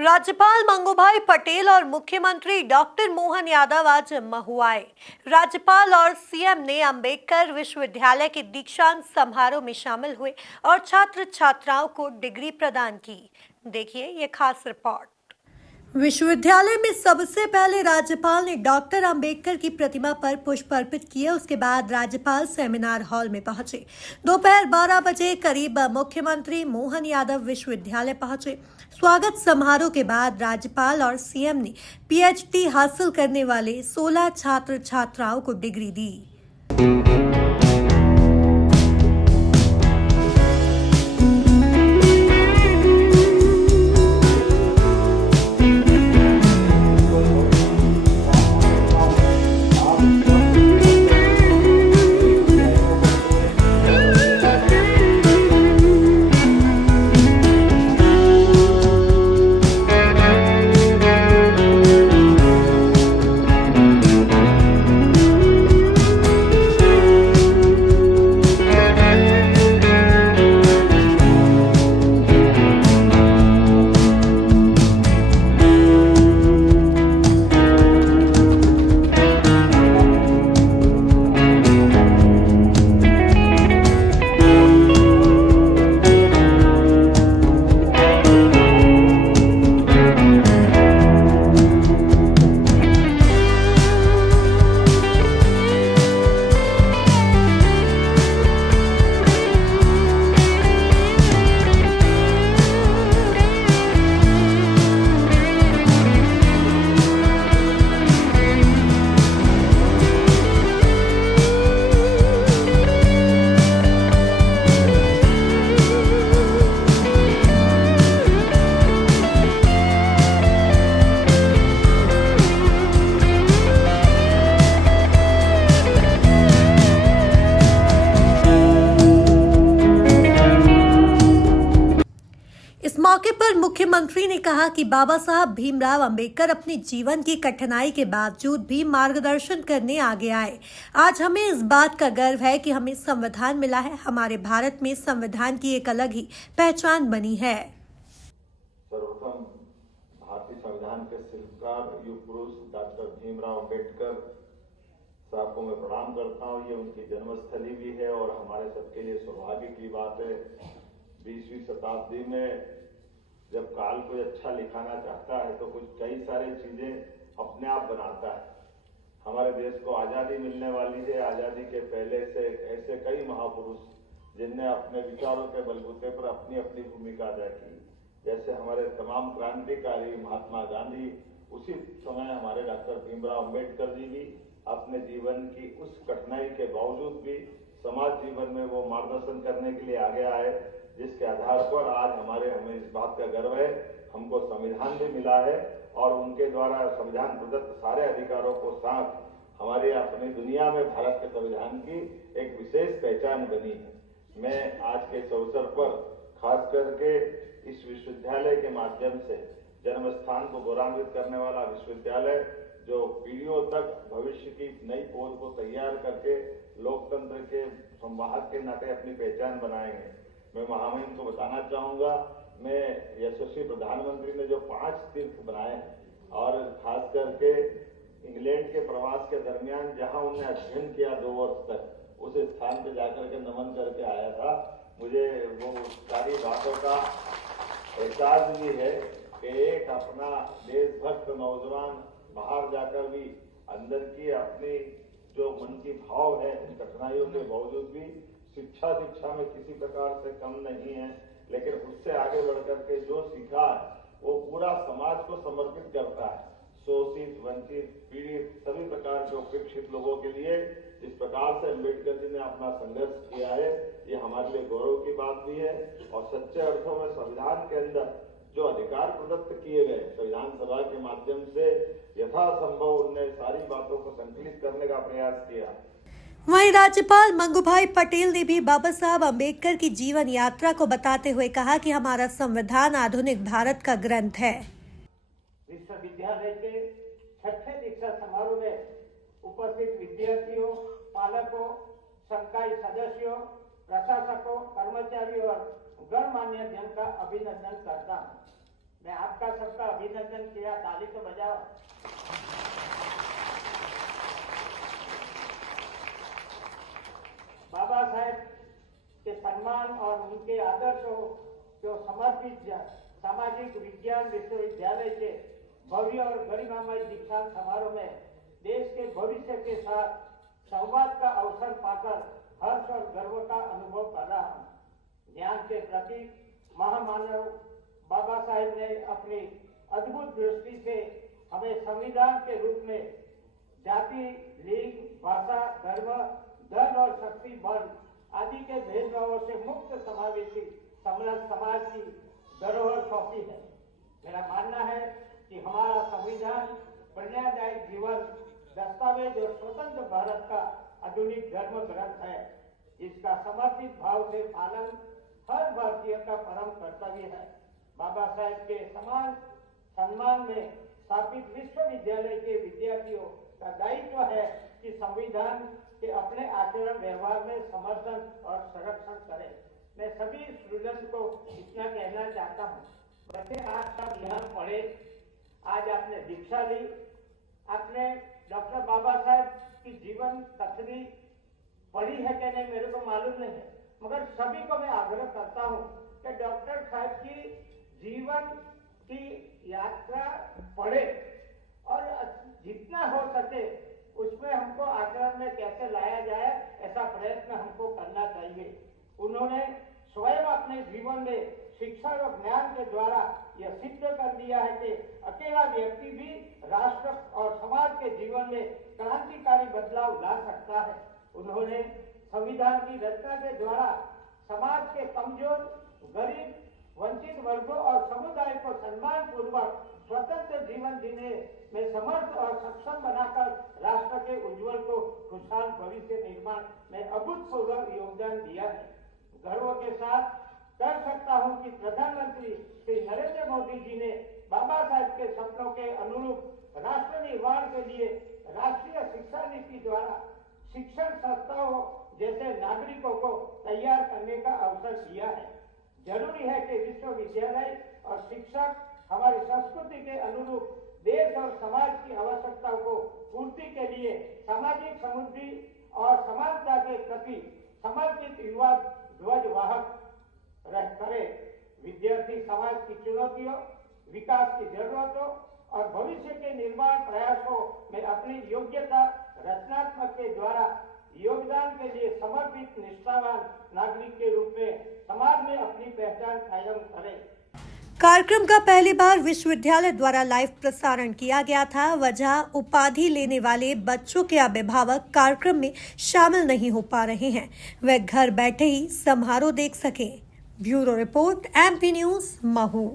राज्यपाल मंगूभाई पटेल और मुख्यमंत्री डॉक्टर मोहन यादव आज महुआए। राज्यपाल और सीएम ने अंबेडकर विश्वविद्यालय के दीक्षांत समारोह में शामिल हुए और छात्र छात्राओं को डिग्री प्रदान की। देखिए ये खास रिपोर्ट। विश्वविद्यालय में सबसे पहले राज्यपाल ने डॉक्टर अंबेडकर की प्रतिमा पर पुष्प अर्पित किए। उसके बाद राज्यपाल सेमिनार हॉल में पहुंचे। दोपहर 12 बजे करीब मुख्यमंत्री मोहन यादव विश्वविद्यालय पहुंचे। स्वागत समारोह के बाद राज्यपाल और सीएम ने पीएचडी हासिल करने वाले 16 छात्र छात्राओं को डिग्री दी। इस मौके पर मुख्यमंत्री ने कहा कि बाबा साहब भीमराव अंबेडकर अपने जीवन की कठिनाई के बावजूद भी मार्गदर्शन करने आगे आए। आज हमें इस बात का गर्व है कि हमें संविधान मिला है। हमारे भारत में संविधान की एक अलग ही पहचान बनी है। सर्वप्रथम भारतीय संविधान के शिल्पकार युग पुरुष डॉक्टर भीमराव अंबेडकर साहब को मैं प्रणाम करता हूँ। ये उनकी जन्मस्थली भी है और हमारे सबके लिए सौभाग्य की बात है। 20वीं शताब्दी में जब काल कोई अच्छा लिखाना चाहता है तो कुछ कई सारी चीजें अपने आप बनाता है। हमारे देश को आजादी मिलने वाली है। आजादी के पहले से ऐसे कई महापुरुष जिनने अपने विचारों के बलबूते पर अपनी अपनी भूमिका अदा की, जैसे हमारे तमाम क्रांतिकारी महात्मा गांधी, उसी समय हमारे डॉक्टर भीमराव अंबेडकर जी भी अपने जीवन की उस कठिनाई के बावजूद भी समाज जीवन में वो मार्गदर्शन करने के लिए आगे आए, जिसके आधार पर आज हमें इस बात का गर्व है, हमको संविधान भी मिला है और उनके द्वारा संविधान प्रदत्त सारे अधिकारों को साथ हमारे अपनी दुनिया में भारत के संविधान की एक विशेष पहचान बनी है। मैं आज के इस अवसर पर खास करके इस विश्वविद्यालय के माध्यम से जन्म स्थान को गौरवान्वित करने वाला विश्वविद्यालय, जो पीढ़ियों तक भविष्य की नई पौध को तैयार करके लोकतंत्र के संवाहक के नाते अपनी पहचान बनाएंगे। मैं महामहिम को बताना चाहूंगा, मैं यशस्वी प्रधानमंत्री ने जो 5 तीर्थ बनाए और खास करके इंग्लैंड के प्रवास के दरमियान जहां उन्होंने अध्ययन किया 2 वर्ष तक, उस स्थान पे जाकर के नमन करके आया था। मुझे वो सारी बातों का एहसास भी है कि एक अपना देशभक्त नौजवान बाहर जाकर भी अंदर की अपनी जो मन की भाव है, कठिनाइयों के बावजूद भी शिक्षा में किसी प्रकार से कम नहीं है, लेकिन उससे आगे बढ़कर के जो सीखा है वो पूरा समाज को समर्पित करता है। शोषित, वंचित, पीड़ित, सभी प्रकार के उपेक्षित लोगों के लिए जिस प्रकार से अम्बेडकर जी ने अपना संघर्ष किया है, ये हमारे लिए गौरव की बात भी है। और सच्चे अर्थों में संविधान के अंदर जो अधिकार प्रदत्त किए गए, संविधान सभा के माध्यम से यथासंभव उनने सारी बातों को संकलित करने का प्रयास किया। वहीं राज्यपाल मंगूभाई पटेल ने भी बाबा साहब अंबेडकर की जीवन यात्रा को बताते हुए कहा कि हमारा संविधान आधुनिक भारत का ग्रंथ है। विश्वविद्यालय के 6ठे दीक्षा समारोह में उपस्थित विद्यार्थियों, पालकों, संकाय सदस्यों, प्रशासकों, कर्मचारियों और गणमान्य जन का अभिनंदन करता हूँ। मैं आपका सबका अभिनंदन किया, ताली तो बजाओ। बाबा साहेब के सम्मान और उनके आदर्शों को समर्पित सामाजिक विज्ञान विश्वविद्यालय के भव्य और गरिमामय दीक्षांत समारोह में देश के भविष्य के साथ संवाद का अवसर पाकर हर्ष और गर्व का अनुभव कर रहा हूँ। ज्ञान के प्रतीक महामानव बाबा साहेब ने अपनी अद्भुत दृष्टि से हमें संविधान के रूप में जाति, लिंग, भाषा, धर्म, धन और शक्ति, बल आदि के भेदभावों से मुक्त समावेशी समरस समाज की धरोहर सौंपी है। मेरा मानना है कि हमारा संविधान प्रेरणादायक जीवन दस्तावेज और स्वतंत्र भारत का आधुनिक धर्म ग्रंथ है। इसका समर्पित भाव से पालन हर भारतीय का परम कर्तव्य है। बाबा साहेब के समान सम्मान में स्थापित विश्वविद्यालय के विद्यार्थियों का दायित्व है कि संविधान के अपने आचरण व्यवहार में समर्थन और संरक्षण करें। मैं सभी स्टूडेंट को इतना कहना चाहता हूँ, बच्चे आज तक यहाँ पढ़े, आज आपने दीक्षा ली, आपने डॉक्टर बाबा साहेब की जीवन कथनी पढ़ी है कि नहीं मेरे को मालूम नहीं है, मगर सभी को मैं आग्रह करता हूँ कि डॉक्टर साहब की जीवन की यात्रा पढ़े और जितना हो सके उसमें हमको आचरण में कैसे लाया जाए ऐसा प्रयत्न हमको करना चाहिए। उन्होंने स्वयं अपने जीवन में शिक्षा और ज्ञान के द्वारा यह सिद्ध कर दिया है कि अकेला व्यक्ति भी राष्ट्र और समाज के जीवन में क्रांतिकारी बदलाव ला सकता है। उन्होंने संविधान की रचना के द्वारा समाज के कमजोर, गरीब, वंचित वर्गों और समुदाय को सम्मान पूर्वक स्वतंत्र जीवन जीने में समर्थ और सक्षम बनाकर राष्ट्र के उज्जवल को खुशहाल भविष्य निर्माण में अभूतपूर्व योगदान दिया है। गर्व के साथ कह सकता हूं कि प्रधानमंत्री श्री नरेंद्र मोदी जी ने बाबा साहेब के सपनों के अनुरूप राष्ट्र निर्माण के लिए राष्ट्रीय शिक्षा नीति द्वारा शिक्षण संस्थाओं जैसे नागरिकों को तैयार करने का अवसर दिया है। जरूरी है कि विश्वविद्यालय और शिक्षक हमारी संस्कृति के अनुरूप देश और समाज की आवश्यकताओं को पूर्ति के लिए सामाजिक समृद्धि और समानता के प्रति समर्पित युवा ध्वजवाहक करे। विद्यार्थी समाज की चुनौतियों, विकास की जरूरतों और भविष्य के निर्माण प्रयासों में अपनी योग्यता रचनात्मक के द्वारा योगदान के लिए समर्पित निष्ठावान नागरिक के रूप में समाज में अपनी पहचान कायम करें। कार्यक्रम का पहली बार विश्वविद्यालय द्वारा लाइव प्रसारण किया गया था। वजह उपाधि लेने वाले बच्चों के अभिभावक कार्यक्रम में शामिल नहीं हो पा रहे हैं, वे घर बैठे ही समारोह देख सकें। Bureau report, MP news, Mhow.